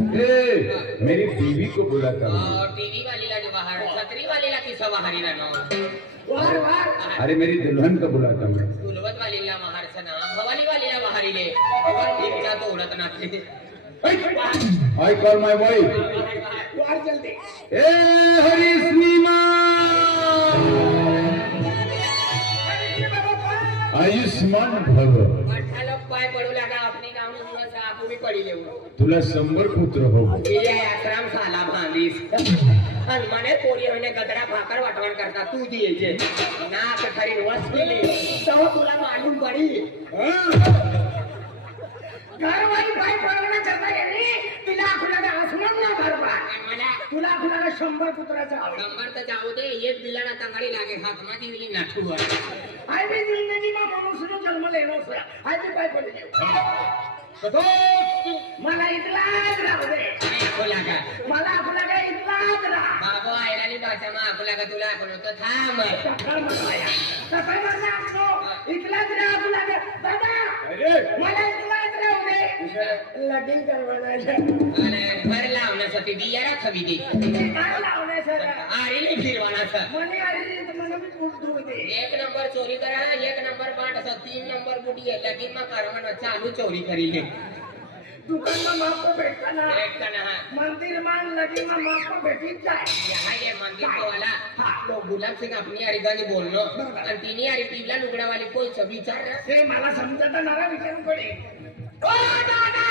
मेरी बीवी को बुलाता हूँ। टीवी वाली ला जो बाहर छतरी वाली ला किसा बाहरी ना वार वार अरे मेरी दुल्हन को बुलाता हूँ। दुलवत वाली ला बाहर से ना भवाली वाली ला बाहरी ले और इच्छा तो उड़त ना थे I call my wife. वार जल्दी ए हरिश्रीमा आयुष्मान भव. अठा लोग पाय पडू लागा अपनी गाव में मुळे से आपू भी पडी लेऊ तुला 100 पुत्र हो. ये आश्रम साला बांधीस आणि मने पोरी होने गदरा भाकर वाटवण करता तू दियेचे ना कठरी वस केली तो तुला मालूम पडी घरवाली बाई पडवणं करता येणे तिला आपल्याला आसमान ना भरपा मला तुला आपल्याला 100 पुत्राचं आवड नंबर तर जाऊ दे एक दिलाना तंगडी लागे हातमा दिवली नाठू आय बी जिंदगीમાં मनुष्यનો जन्म લેનો છે આય બી બાઈ પડી तो मला इतलाच राहू दे खोलागा मला आपल्याला इतलाच राहा बाबा आयरानी भाषा मा खोलागा तुला कोण तो थांब सकाळ म्हणाया सकाळ म्हणा आपलो इतलाच राहा आपल्याला दादा मला इतलाच राहू दे लगीन करवाना अरे घर लावण्यासाठी बियारा खवी दे काय लावणे सर आरीली फिरवाना सर मने अरे મને બી ફૂટ દો દે एक नंबर चोरी करा एक नंबर पाठ असं 3 नंबर बुटी आहे लगीन मा करवाना चालू चोरी करी ले दुकानमा माप भेटता ना एक कना मंदिर मान लगीनमा माप भेटीत जाय यहाँ ये मंदिर को वाला लोग गुलाब सिंह अपनी यारी गानी बोलनो और तीन यारी पीला लुगड़ा वाली कोई सब विचार ते मला समजत नारा विचार पडे ओ दादा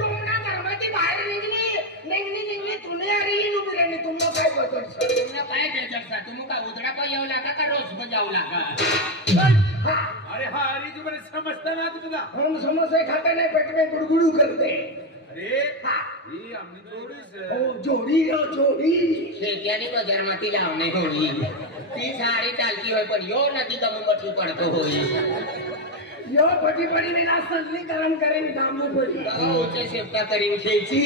तुमना घरमाची बाहेर निघली तुने अरे लुगड्याने तुम्हाला काय बदल तुमने काय टेन्शन सा तुम का उधड़ा को येऊ लागा का रोज में जाऊ लागा अरे हा अरे तू बरे समजता ना तुला हम समोसे खाते नाही पेट में गुडगुडू करते अरे ही आमची जोडीच ओ जोडी हो जोडी शेक्यानी बाजार माती लावणे होई ती सारी चालती होय पण यो नदी कमी मठी पडतो होई यो पटी पडी मेला संलीकरण करेन दामू पडी गावचे शेपटा करीन खेची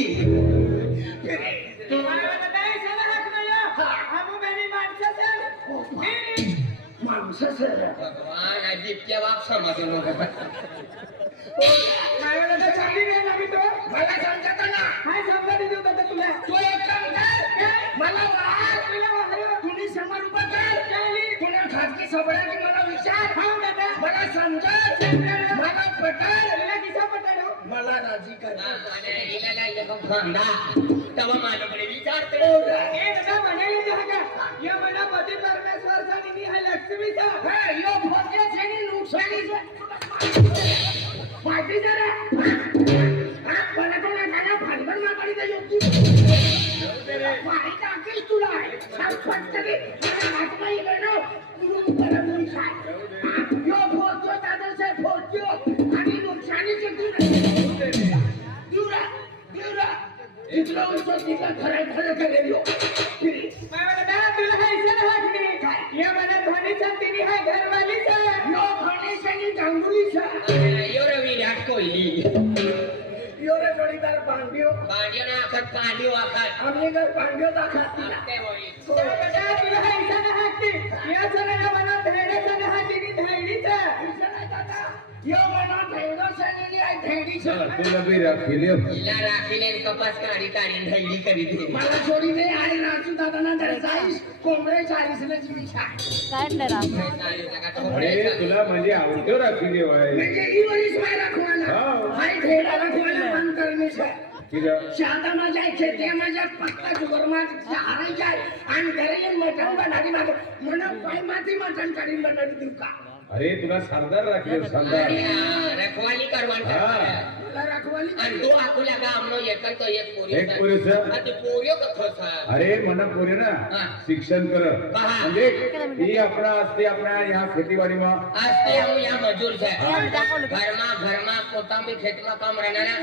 माणसं सर भगवान आज बिबट्या बाप समजू नको मला चांगली नाही लागली तो मला समजत ना काय समजा देऊ दादा तुला तो एक काम कर मला वार तुम्ही 100 रुपये कर तुला खाजगी सबळ्याने मला विचार दादा मला समजत मला पटल तुला किसा पटल मला राजी कर आणि हिला लागले का भांडा तवा मालकडे विचारते ए दादा म्हणाले जगा या मला पती परमेश्वर सांगितली आहे लक्ष्मीचा हे यो भोग्य सेनी नुकसानीचा माहिती जरा मला कोणा गाना भांडण ना करी दे योगी माहिती अकेल तुला शाश्वत तरी हात नाही गणो तुम कर मुई साथ यो भोग्य दादा से भोग्य आणि नुकसानीचे दूरा इतना उसको तिला खराय खरं करेलो मला तुला हायचं ना हाकनी या मला धनी संतीनी हाय घरवालीचा यो धनी संगी गांगुलीचा यो रे विराट कोहली यो रे जोडीदार पांड्यो पांड्यो ना आखत पांड्यो आखत आम्ही घर पांड्यो दाखवत ते होई मला तुला हायचं ना हाकनी या सणाला मला धेडेचं ना हाकनी धेडीचा यो मला धेडो संगी आहे धेडीचा तुला भी राखील हिला राखीले कपास काढी काढी धैली करी दे मला जोडी नाही आणि राजू दादांना घर जाईस कोंबडे 40 ला जीविषा अरे तुला म्हणजे आवडतो राखील आहे म्हणजे ही वरीस बाय राखवायला हाय धेडा राखवायला मन करण्याचं शादा माझ्या खेती माझ्या पत्ता जुगर माझ्या हाराय जाय आणि घरी येऊन मटण बनारी मागं म्हणा पाय माती मटण करीन बनारी देऊ का अरे तुला सरदार राखील सरदार रखवाली करवान तुला राखवाली आणि तो आकू लागा आमनो एकल तो एक पोरी एक पोरीचं? आणि पोरियो कथो सा अरे मना पोरे ना हा. शिक्षण कर हा. म्हणजे ही अपना असते अपना यहाँ खेतीबाड़ी में आज ते हम यहाँ मजूर છે ઘરમાં પોતાની ખેતમાં કામ રહેનારા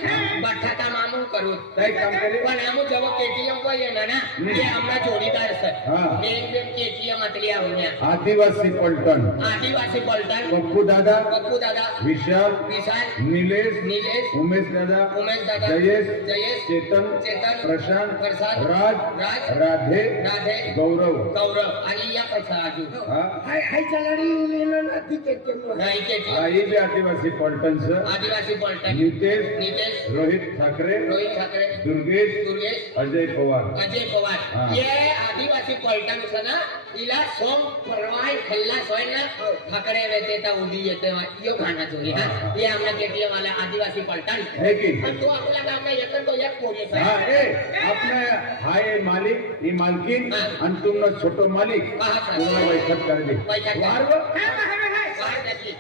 બઠ્ઠા કામ આમું કરું કઈ કામ કરે પણ આમું જવો કેટીએમ કહીએ ને ના એ હમણાં જોડીદાર છે હા. બેન કેટીએમ અતલી આવ્યા आदिवासी पलटन આદિવાસી પલટન पप्पू दादा પપ્પુ દાદા विशाल વિશાલ नीलेश नीलेश उमेश दादा उमेश दादा जयेश जयेश चेतन चेतन प्रशांत प्रसाद राज राज राधे राधे गौरव गौरव आणि या कसा अजून हा हाय चलाडी लेनो ना तिकेट केलो नाही केटी आई बी आदिवासी पलटणचं आदिवासी पलटण नितेश नितेश रोहित ठाकरे रोहित ठाकरे दुर्गेश दुर्गेश अजय पवार अजय पवार हा. ये आदिवासी पलटण છે ને ઈલા સોમ પરવાય ખલ્લાસ હોય ને ઠાકરે વેતે તા ઉડી येते यो खाना જોઈએ હા ये हमने केटीए वाला आदिवासी पलटण है की અને तो आपल्या गावना येतं तो एक पोरी हा आहे ए आपने हाय मालिक ही मालकीन हा. आणि तुमनं छोटो मालिक हा, हा. पूर्ण बैठक कर दे बैठक कर. वार व? बाहेर त्यातली.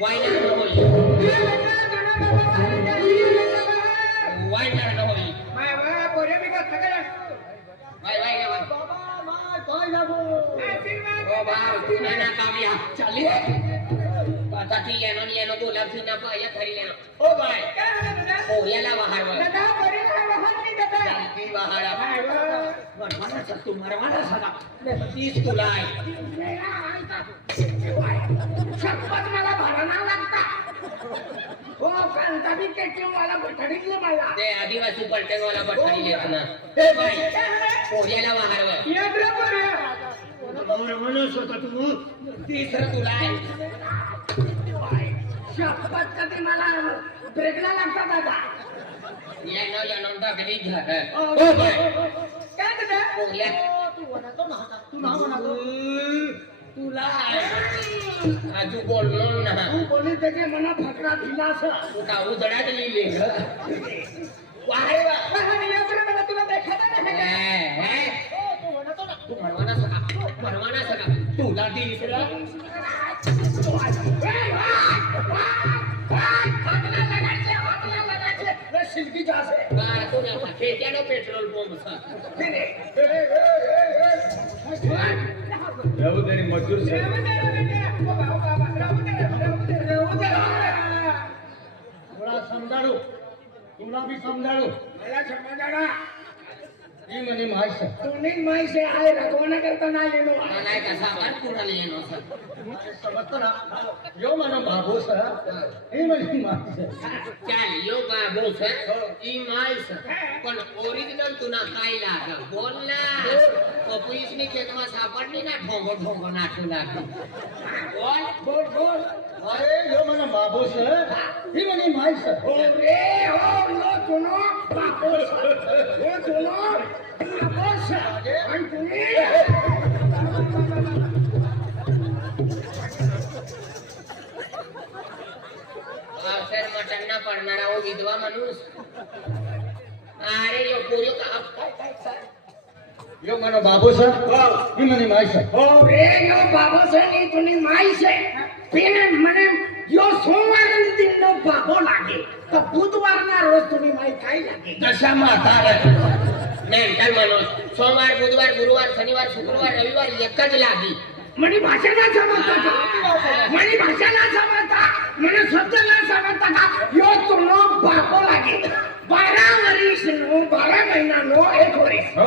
वायना न होई वायना न होई वाय वाय वाय ओ बाप तू ना काव्या चाली आता ती येनो बोलाव ती ना पाया खरी लेनो ओ बाय ओ याला वाहार जल्दी वाहारा मरवाना सा तू मरवाना सा तीस तुला शपथ मला भरणा लागता हो कांता बी केटी मला बटाडीतले मला ते आदिवासी पलटण वाला पठाणी लेत ना ए बाय ओ याला वाहार म्हणून स्वतः तू तिसरं तुला शपथ कधी मला ब्रेकला लागता दादा येनो टाकली घाट ओ बाय काय दादा ओ या तू ना म्हणतो तुला आजू बोललो ना तू बोली त्याचे मना फकरा दिला असं तू का उदडात लिहिले वाहे वा मला तुला देखायला नाही तू मरवाना सका तुला दिसला शिल्पीचा असे का तो ना खेत्यानो पेट्रोल पंप जाऊ दे मजूर सर थोडा समजाडू तुला बी समजाडू मला समजाडा ही म्हणे माहिती तुम्ही माहिती आहे रखवाना करता नाही येलो नाही का सामान कुणाला येणं सर समजतो ना यो म्हणा बाबू सर ही म्हणे माहिती चाल यो बाबू सर ई माय सर पण ओरिजिनल तुला काय लाग बोल ना पपुईसनी खेतमा सापडली ना ढोंगो नाटू लाग बोल बोल बोल अरे यो म्हणा बाबू सर ही म्हणे माहिती सर हो रे हो यो तुनो बाबू सर हो तुनो बाबू सर आणि तुम्ही सर मटन ना पडणारा हो विधवा माणूस अरे यो पोरियो का काय सर यो म्हणा बाबू सर ही म्हणे माहिती सर हो रे यो बाबू सर ही तुम्ही माहिती आहे तिने म्हणे यो सोमवार दिन नो बाबू लागे तर बुधवार ना रोज तुम्ही माहिती काय लागे दशा म्हातारा मेंटल माणूस सोमवार बुधवार गुरुवार शनिवार शुक्रवार रविवार एकच लागी म्हणे भाषा ना समजता का म्हणे भाषा ना समजता म्हणे शब्द ना समजता का यो तुनो बाबू लागे 12 वर्ष नो 12 महिना नो 1 वर्ष हो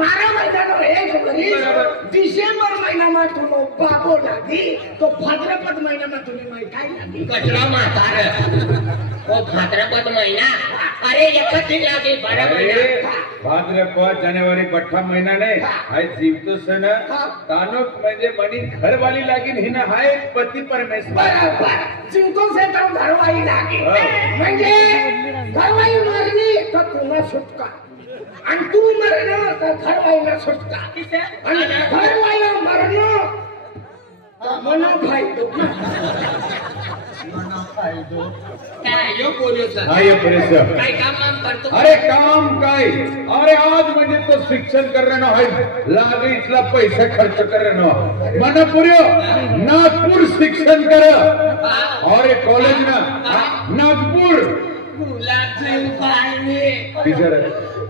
12 महिना नो 1 वर्ष डिसेंबर महिना में तुनो बाबू लागी तो भाद्रपद महिना में तुम्हें माहिती काय लागी कचरा म्हातारा ओ भाद्रपद महिना अरे एकच दिन लागे 12 अरे महिना भाद्रपद जानेवारी पठ्ठा महिना नाही हाय जीवतो सण तानोक म्हणजे मनी घरवाली लागीन हिना हाय पती परमेश्वर बराबर जिंको से तो घरवाली लागे म्हणजे घरवाली मरली तर तुला सुटका आणि तू मरणं तर घरवालीला सुटका आणि घरवाला मरणं तर मना फायदो काय यो पोलिओ सर हा ये परिसर काय काम करतो अरे काम काय अरे आज म्हणजे तो शिक्षण करणं आहे लागे इथला पैसा खर्च करणं मनपुर्यो नागपूर शिक्षण कर अरे कॉलेज ना नागपूर गुलाबी पाणी टीचर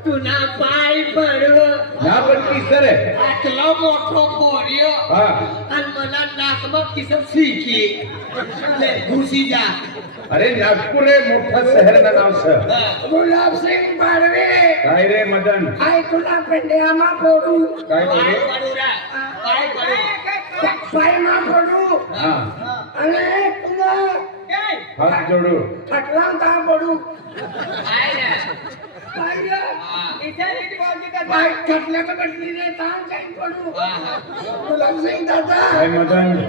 तुना पाय पडलो ना पण टीचर आहे आतला मोठो पोरियो हा आणि मला नाकमक किसं सीकी घुसी जा अरे नागपूर हे मोठं शहर ना नाव सर गुलाब सिंग पाडवे काय रे मदन काय तुला पेंड्यामा पडू काय पाय बोलू पडू रा पाय पडू पाय मा पडू हा आणि तुला हात जोडू खटला होता पडू काय ना काय रे? हा. इथे नीट बोलते का? काय खटल्याचं कटली रे ताण काही पडू हा, हा. तुला सांग दादा काय मदन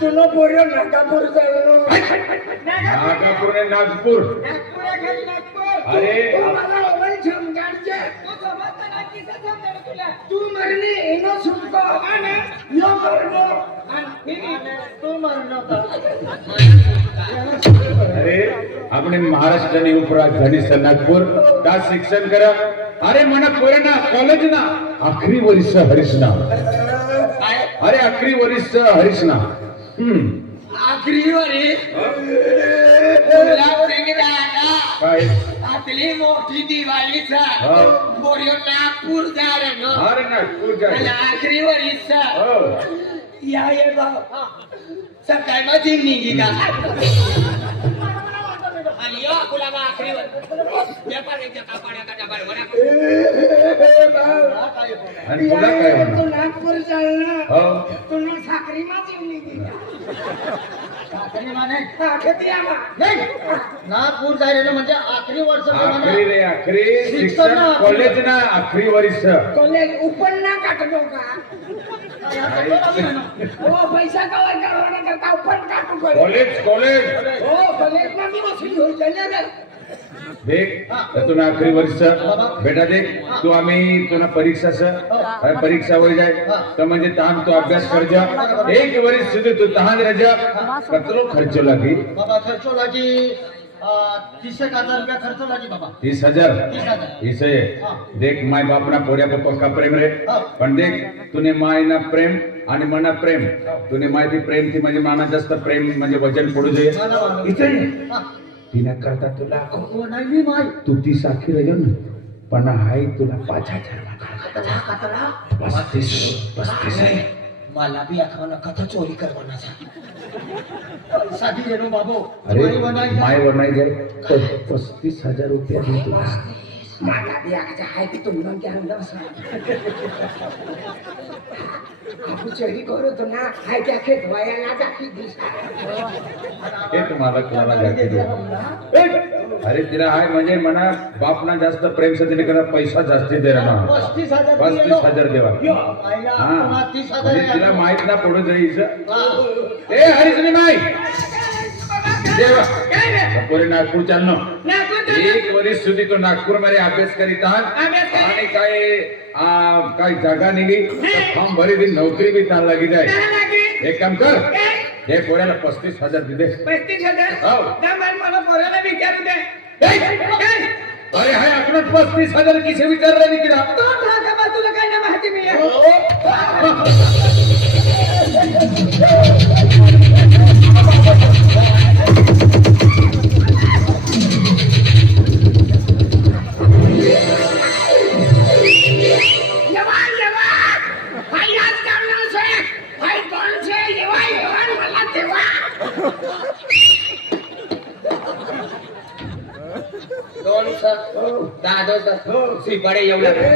तुला पोऱ्यो नागापूर चाललो नागपूर आणि नागपूर अरे तू मला ओवल समजायचे तू मरणे एनो सुटको यो मरनो तू मरनो अरे आपण महाराष्ट्राने उपराजधानी नागपूर का शिक्षण करा अरे मना पोरांना कॉलेज ना आखरी वरिष्ठ हरीशना अरे आखरी वरिष्ठ हरीशना आखरी वरी तुला सिंगराना काय आतली मोठी दिवाळीचा हा. बोरियो नागपूर जा रे नो अरे नागपूर जाय आणि आखरी वरीचा हो या ये भाऊ सकाळी माझी निघी का आणि यो गुलाबा आखरी वर व्यापाऱ्याच्या कापाड्या का डबाड वडा आणि तुला काय तू होणार नागपूर चालना हो तुला साखरी माझी निघी साखरी माने आखरी आला नागपूर जायला म्हणजे आखरी वर्ष आखरी रे आखरी शिक्षण कॉलेज ना आखरी वरिष्ठ कॉलेज उपन्ना काटलो का हो पैसा कवर करवाना करता उपन काटू कॉलेज कॉलेज हो कॉलेज ना मी वसूल होईल रे देख तुला आखरी वर्ष बेटा देख तू आम्ही तुला परीक्षा परीक्षा होई जाय तर म्हणजे तहान तू अभ्यास कर जा एक वर्ष सुधी तू तहान रह जा कतलो खर्च लागी बाबा खर्च लागी 30,000 रुपया खर्च लागी बाबा 30,000 30,000 इसे देख माय बाप ना पोऱ्या पप्पा का प्रेम रे पण देख तुने माय ना प्रेम आणि मना प्रेम तुने माहिती प्रेम ती म्हणजे माना जास्त प्रेम म्हणजे वचन पडू दे इथे तिने करता तुला हो नाही मी माय तू ती साखी राहिलो ना पण हाय तुला 5,000 35 आहे मला बी आठवण कथा चोरी कर म्हणाचा साधी गेलो बाबू अरे चोरी बनायचं. माय वर नाही जाय 35,000 रुपया दे तुला मला बी आजा आहे की तुम्हाला क्या अंदाज आपू चोरी करो तो ना हाय क्या खेत वयाला जाकी दिसा हे तुम्हाला कोणाला जाते दे. अरे तिला हाय म्हणजे मना बापना जास्त प्रेम से तिने करा पैसा जास्ती दे ना 35,000 35,000 देवा आईला हा पुन्हा 30,000 म्हणजे तिला आहे. माहित ना पडू जायचं हा. ए हरीशनी माई देवा पोरे नागपूर चालनो एक वर्ष सुधी तो नागपूर मध्ये अभ्यास करीत आहात आणि काय जागा निघी फॉर्म भरी दी नोकरी बी ताण लागी जाय एक काम कर हे पोऱ्याला 35,000 दे 35,000 हो. मला पोराला विचारू दे अरे हाय आपण 35,000 किसे विचार रही किरा तो का तुला काय ना माहिती मी दादो सिपाडे येऊ लागले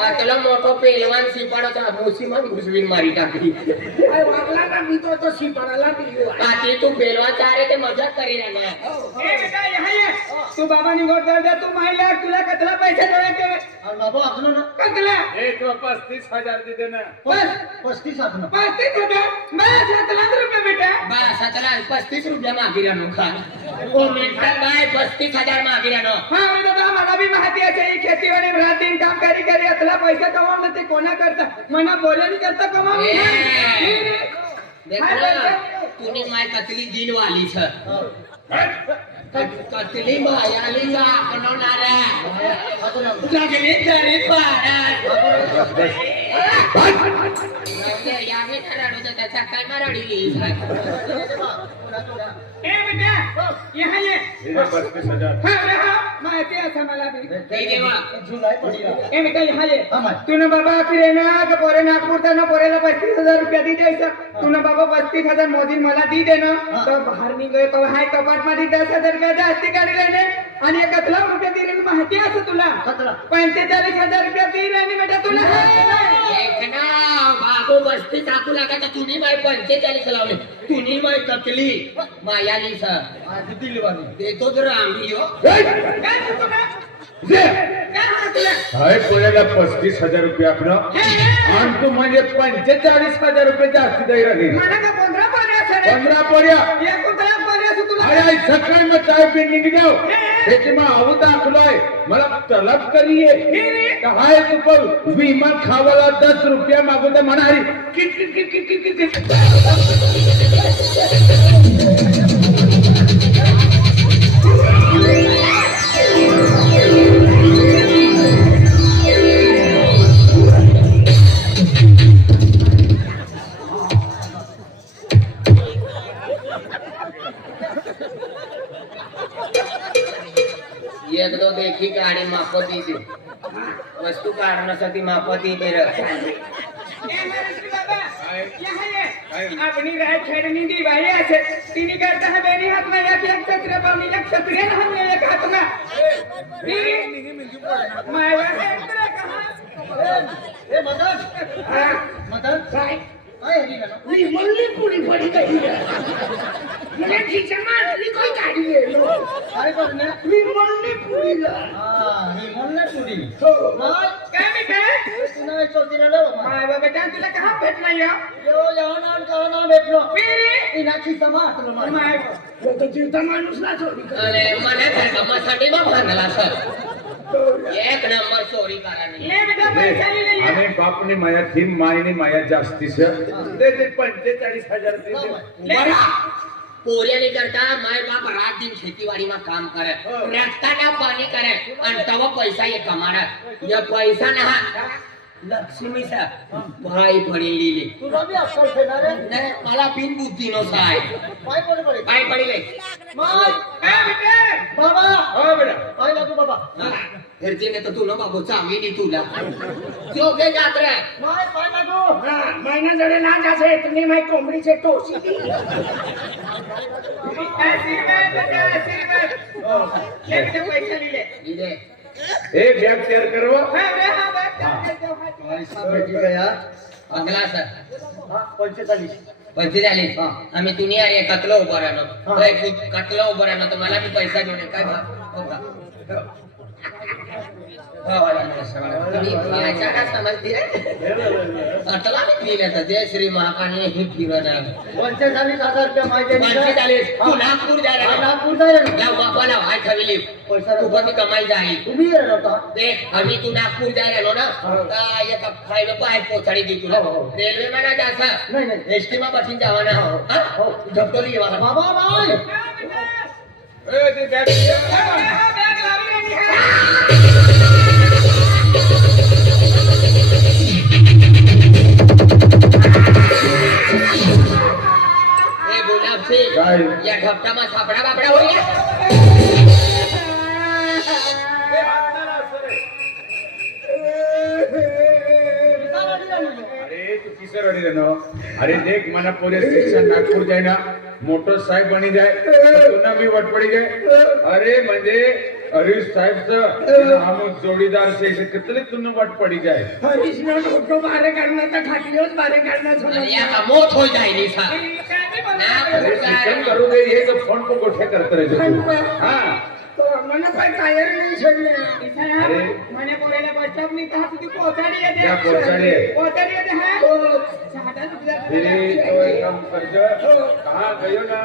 आतला मोठो पेलवान सिपाडाचा मुसीमान घुसवीन मारी टाकली वागला ना मी तो शिपाराला दिलो आती तू पेलवान चारे ते मजाक करी ना ए बेटा यहाँ ये तू बाबा निघोट कर दे तू माहिला तुला कतला पैसे द्यायचे आणि बाबू आपलं ना कतला एक 35,000 दे देना बस 35 आपलं 35,000 बस 7 रुपये बेटा बा 35 रुपया मागी रानो खा ओ मिनिटात बाय 35,000 मागी रानो हा अरे दादा मला भी माहिती आहे ही खेतीवाडी रात दिन काम करी करी अतला पैसा कमावून ते कोणा करता मना बोलणी करता कमावून तूने माय कतली दिल वाली छ कतली मायाली जा बनवणारा लागली तरी पारा यावे खराडू तर त्याचा काय मराठी ए बेटा यहाँ ये 35,000 हाँ रहा माहिती आहे असं मला भी देवा जुलाई पडी ए बेटा यहाँ ये हाँ, माय. तूने बाबा फिरे ना का पोरे नागपूर ना पोरेला 35,000 रुपया दी द्यायचं तूने बाबा 35,000 मोदी मला दी दे ना हाँ. तो बाहेर निघे तो हाय कपाट मध्ये 10,000 रुपया जास्ती काढले आणि 1 लाख रुपये दिले माहिती असं तुला 45,000 रुपये दिले आणि बेटा तुला एक ना बाबू बस्ती टाकू लागा तर तुम्ही माय 45 लावले तुम्ही माय कतली मायाली सर देतो जर आम्ही हो काय म्हणतो का? जे काय म्हणतो तुला? हाय पुण्याला 35,000 रुपये आपलं आणि तू म्हणजे 45,000 रुपये जास्ती द्यायला लागली मला का 15 पाणी असं 15 पर्या 1 लाख पाणी असं तुला अरे सकाळी मग चाय पेंडिंग जाऊ त्याची मग आऊ दाखलोय मला तलब करिये हाय तू पण विमा खावाला 10 रुपया मागून तर म्हणाली kit kit kit kit kit kit एक दो देखी गाडी मापत येते वस्तू काढण्यासाठी मापत येते रे अपनी राय छेड़नी दी भाई ऐसे तीनी करता है बेनी हाथ में एक छत्र पानी एक छत्र हाथ में एक हाथ में मैं वैसे इतना कहां ए मदन भाई नी मल्ली पूरी पड़ी गई है मैं खींचा मार ली कोई गाड़ी है काय करने नी मल्ली पूरी ला हां नी मल्ली पूरी हो काय मी काय तुला चौथी रे माय बेटा तुला कहां भेटला या यो यावनान कहां भेटलो फिर इनाची समातलो माय तो जीवता माणूस ना चोरी अरे मला तर गमासाठी मग भांडला सर एक नंबर चोरी करानी ये बेटा पैसा नहीं ले आणि बापने माया थी मायने माया जास्तीच ते 45,000 रुपये बरा पोरियाने करता माय बाप रात दिन खेतीवाड़ी में काम करे रस्ता ना पानी करे आणि तव पैसा ये कमाना ये पैसा ना लक्ष्मी सा भाई पड़ी लीली तुला भी अक्कल फेणार रे नाही मला बिन बुद्धी नो साय पाय पडे काय पडी गई माय ए बेटा बाबा हो बेटा पाय लागू बाबा फिरती ने तो तू ना बाबू चांगली दी तुला जो के जात रे माय पाय लागू हां महिना जरे ना जासे तुम्ही माय कोंबडी से टोसी दी आशीर्वाद बेटा आशीर्वाद ले बेटा पैसा ले ले एक बॅग तयार करव हां हां बात पैसा भेटी गया अगला सर हा 45 पैसे झाले आम्ही तुम्ही अरे कतलो उभं राहणं कतलो उभं राहणं तर मला बी पैसा घेऊन काय तुम्ही भाषा का समजते कतला मी लिहिलं जय श्री महाकाली हे फिरत 45,000 रुपये माहिती पैसे झाले तू नागपूर जायला नागपूर जायला लाव बापाला भाय ठेवली पैसा तू पण कमाई जाईल तुम्ही येणार होता देख आम्ही तू नागपूर जायला ना तर एका फायदा पाय पोचाडी दी तुला रेल्वे मध्ये जायचं नाही नाही एसटी मा बसून जावा ना हो झपटोली येवा बाबा माय ए ते बॅग बैग लावी नहीं ए गुलाब सिंह काय या ढपटा मा सापडा बापडा होईल अरे तू किसर अडी रे नो अरे देख मना पूरे शिक्षण नागपूर जाय ना मोठं साहेब बनी जाय तुना मी वटपडी जाय अरे म्हणजे हरीश साहेबचं हम जोडीदार से कितले तुन वटपडी जाय हरीश ना फोटो बारे काढणार तर खाटलीवर बारे काढणार या का मोत हो जाईल सा अरे शिक्षण करू दे ये तो फोन को गोठे करत रे तू हां तो मना पाय टायर नहीं छोड़ने अरे मने पोरेला बस स्टॉप नहीं कहा तू पोचाडी येते क्या पोचाडी है? पोचाडी येते हां साधा तुझा फिर तो एक काम करजो कहां गयो ना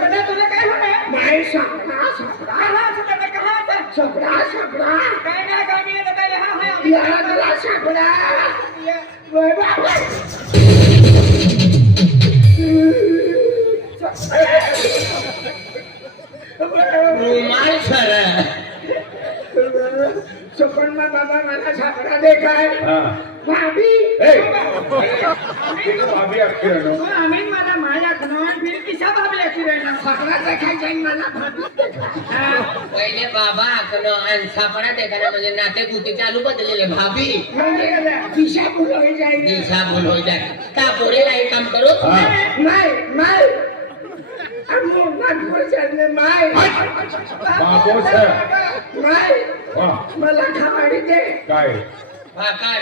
दादा तुला काय होणार माय सापडा सापडा कहां था सापडा सापडा काय ना काय मी दादा यहां है यार तुला सापडा रुमाल सर सपन में बाबा मला सापडा देखाय हां भाभी ए भाभी आखिर नो आम्ही मला माझ्या खनवान फिर की दिशा बाबल्या की रे सगळ्याच खाई जाईन मला भाभी पहिले बाबा आकलो आणि सापडा देखा म्हणजे नाते गुती चालू बदलेले भाभी दिशा बोलवली जाईल दिशा बोल हो जाए का पोरेला एक काम करो हा. नाही अमो नागपूर चालले माय बाबो सर माय वा मला खावाडी दे काय हा काय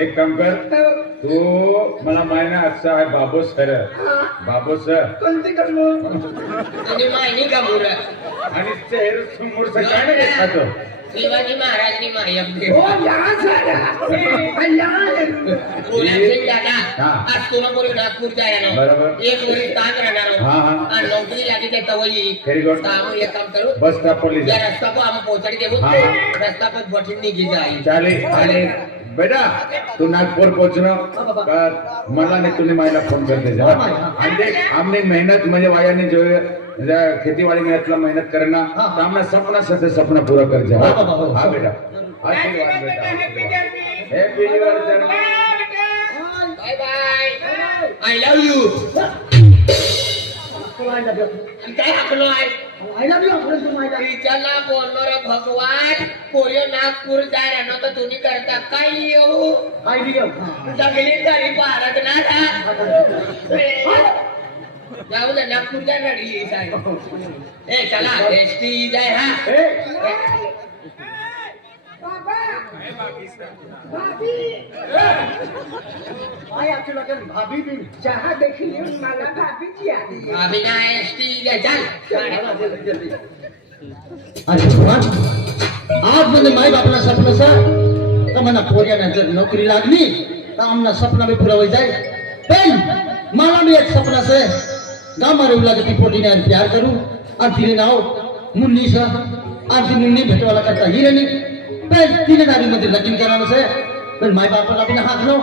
एक काम कर तू मला मायना अच्छा आहे बाबो सर बाबो सर कोणती करू तुम्ही माहिती का मुर आणि चेहरे समोर काय नाही खातो शिवाजी महाराजनी मायक हो यहाँ सारा पुण्यातील दादा हा. आज तुला बोलू नागपूर जायला बरोबर. एक वर्ष ताज राहणार हा, हा. आणि नोकरी लागली ते तवई Very good. काम एक काम करू बस स्टॉप पर ले या जा रस्ता को हम पहुंचाड़ी देवो हा, हा. रस्ता पर बठिन निघी जाई चाले आणि बेटा तू नागपूर पोहोचणं का मला नाही तुम्ही मला फोन करते जा आणि देख हमने मेहनत म्हणजे वायाने जो खेतीवाड़ी में इतना मेहनत करना तो हमने सपना से सपना पूरा कर जा हाँ बेटा आशीर्वाद बेटा happy anniversary bye bye I love you काय हाकलो आहे तिच्याला बोलणार भगवान पोरियो नागपूर जाय राहणं तर तुम्ही करता काय येऊ सगळी तरी भारत ना जाऊ दे नागपूर जाय रडली जाय ए चला एसटी जाय हा भाभी भी जहाँ देखी मला भाभी जी आली अभी ना एसटी जाय चल अरे भगवान आज म्हणजे माई बापना सपनं तर म्हणा पोऱ्यानं जर नोकरी लागली तर आमना सपना भी पूरा हो जाए पण मला भी एक सपना से गाँव में रहूं लगे पोटी ने प्यार करूं और तिने नाव मुन्नी सा और ती मुन्नी भेटवाला करता ही रहनी पण तिने नारी मध्ये लगीन करायला से पण माई बापाला भी हात नो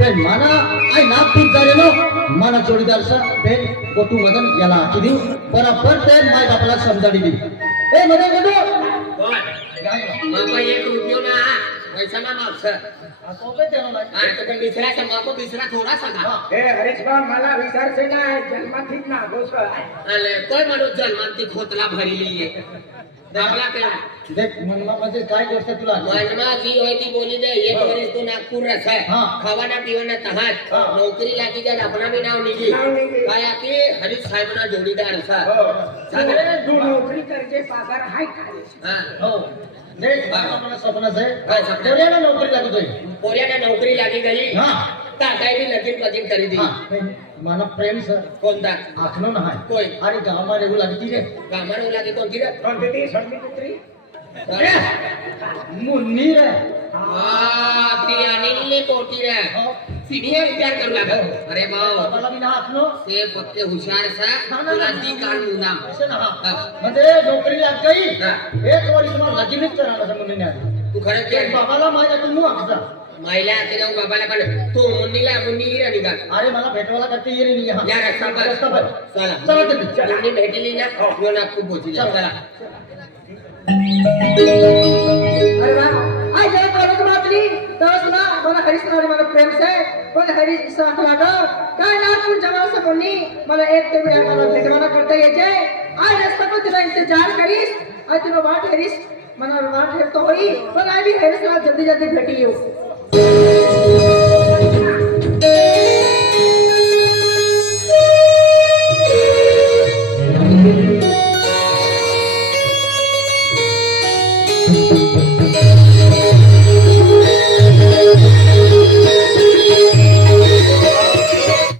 पण माना आई नागपूर जायलो माना जोडीदार सा बेन गोटू मदन याला हाकी देऊ बरोबर ते माई बापाला समजाडी देऊ ए मदन गोटू बाबा एक रुपयो ना पैसा ना मागस तो पण दुसरा मापो दुसरा थोडा सांगा ए हरीश बा मला विचारसे ना जन्मातीच ना घोष अरे कोण माणूस जन्मांती खोतला भरली आहे दाबला काय देख मनमा म्हणजे काय गोष्ट तुला मनमा जी होय ती बोली दे एक वर्ष तू नागपूर रस है हाँ. खावाना पीवाना तहात हाँ. नौकरी लागी जाय अपना भी नाव निघी नाव निघी. काय आकी हरीश साहेब ना जोडीदार असा सगळे तू नोकरी करजे पगार हाय काय हा हो देख आपला सपना से काय सपना? पोऱ्याला नोकरी लागतोय पोऱ्याला नोकरी लागी गई हा काय भी लगीन पजिन करी दी हा मला प्रेम सर कोणता आखनो ना कोई अरे गाव मा रेगू लागती रे कामाला लागी कोणती रे कोणती ती सडली कुत्री मुन्नी रे ती अनिल पोटी रे सीनियर विचार करू लाग अरे भाऊ बाबाला भी ना आखनो ते पक्के हुशार सा तुला दी कान मुदाम असे ना म्हणजे नोकरी लाग गई हा. एक वर्ष मला लगीनच करायला असं मुन्नीने तू खरं ते ते बाबाला माहिती आहे, तू मू आखजा महिला आते जाऊ बाबाला पण तू मुन्नी हिरा निघा अरे मला भेटवाला करते ये नाही या रस्ता पर चला चला तुम्ही मुन्नी भेटली ना यो नागपूर पोहोचली चला अरे वा आई जय कॉलेज मातली तरस ना मला हरीश नारे मला प्रेम से पण हरीश साथ लागा काय नागपूर जमा से बोलनी मला एक ते वेळा मला भेटवाना करता यायचे आई रस्ता पर तुला इंतजार करीस आई तुला वाट हरीश मला वाट हेतो होई पण आई भी हरीश ना जल्दी जल्दी भेटी येऊ